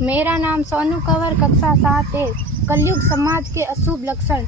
मेरा नाम सोनू कंवर, कक्षा 7 है। कलयुग समाज के अशुभ लक्षण।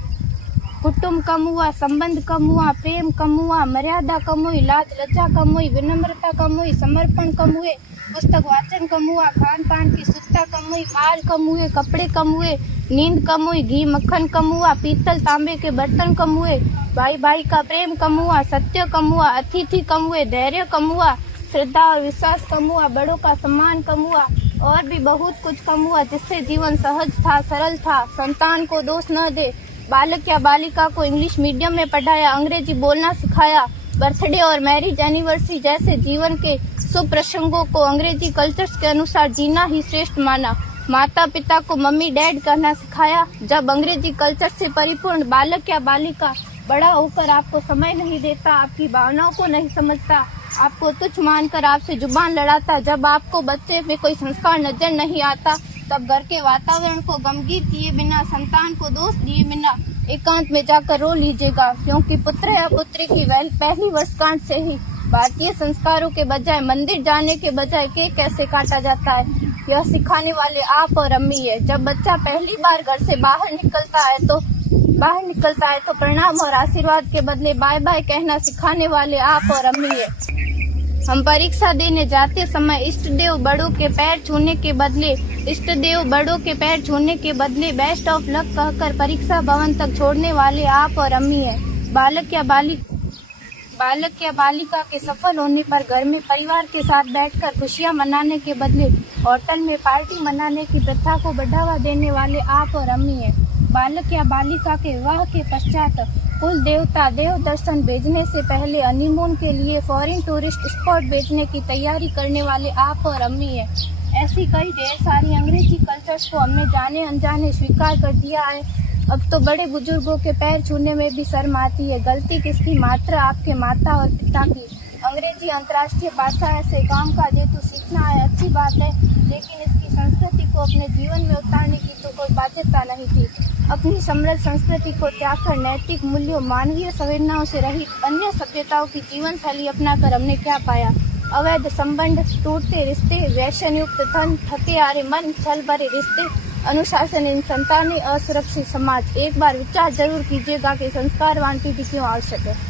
कुटुंब कम हुआ, संबंध कम हुआ, प्रेम कम हुआ, मर्यादा कम हुई, लाज लज्जा कम हुई, विनम्रता कम हुई, समर्पण कम हुए, पुस्तक वाचन कम हुआ, खान पान की शुद्धता कम हुई, बाल कम हुए, कपड़े कम हुए, नींद कम हुई, घी मक्खन कम हुआ, पीतल तांबे के बर्तन कम हुए, भाई भाई का प्रेम कम हुआ, सत्य कम हुआ, अतिथि कम हुए, धैर्य कम हुआ, श्रद्धा और विश्वास कम हुआ, बड़ों का सम्मान कम हुआ और भी बहुत कुछ कम हुआ, जिससे जीवन सहज था, सरल था। संतान को दोष न दे। बालक या बालिका को इंग्लिश मीडियम में पढ़ाया, अंग्रेजी बोलना सिखाया, बर्थडे और मैरिज एनिवर्सरी जैसे जीवन के शुभ प्रसंगों को अंग्रेजी कल्चर्स के अनुसार जीना ही श्रेष्ठ माना। माता पिता को मम्मी डैड कहना सिखाया। जब अंग्रेजी कल्चर से परिपूर्ण बालक या बालिका बड़ा होकर आपको समय नहीं देता, आपकी भावनाओं को नहीं समझता, आपको तुच्छ मानकर आपसे जुबान लड़ाता, जब आपको बच्चे में कोई संस्कार नजर नहीं आता, तब घर के वातावरण को गमगीत किए बिना, संतान को दोष दिए बिना एकांत में जाकर रो लीजिएगा, क्योंकि पुत्र या पुत्री की पहली वर्षगांठ से ही भारतीय संस्कारों के बजाय, मंदिर जाने के बजाय केक कैसे काटा जाता है, यह सिखाने वाले आप और अम्मी है। जब बच्चा पहली बार घर से बाहर निकलता है तो प्रणाम और आशीर्वाद के बदले बाय बाय कहना सिखाने वाले आप और अम्मी है। हम परीक्षा देने जाते समय इष्ट देव बड़ों के पैर छूने के बदले बेस्ट ऑफ लक कहकर परीक्षा भवन तक छोड़ने वाले आप और अम्मी है। बालक या बालिका के सफल होने पर घर में परिवार के साथ बैठकर खुशियां मनाने के बदले होटल में पार्टी मनाने की प्रथा को बढ़ावा देने वाले आप और अम्मी है। बालक या बालिका के विवाह के पश्चात कुल देवता देव दर्शन भेजने से पहले हनीमून के लिए फॉरेन टूरिस्ट स्पॉट भेजने की तैयारी करने वाले आप और अम्मी है। ऐसी कई ढेर सारी अंग्रेजी कल्चर्स को हमने जाने अनजाने स्वीकार कर दिया है। अब तो बड़े बुजुर्गों के पैर छूने में भी शर्म आती है। गलती किसकी? मात्र आपके माता और पिता की। अंग्रेजी अंतर्राष्ट्रीय भाषा है, से काम का जेतु सीखना है, अच्छी बात है, लेकिन इसकी संस्कृति को अपने जीवन में उतारने की तो कोई बाध्यता नहीं थी। अपनी समृद्ध संस्कृति को त्यागकर नैतिक मूल्यों, मानवीय संवेदनाओं से रहित अन्य सभ्यताओं की जीवन शैली अपनाकर हमने क्या पाया? अवैध संबंध, टूटते रिश्ते, व्यसन युक्त धन, थके हारे मन, छल भरे रिश्ते, अनुशासनहीन संतानें, असुरक्षित समाज। एक बार विचार जरूर कीजिएगा कि संस्कारवान पीढ़ी क्यों आवश्यक है।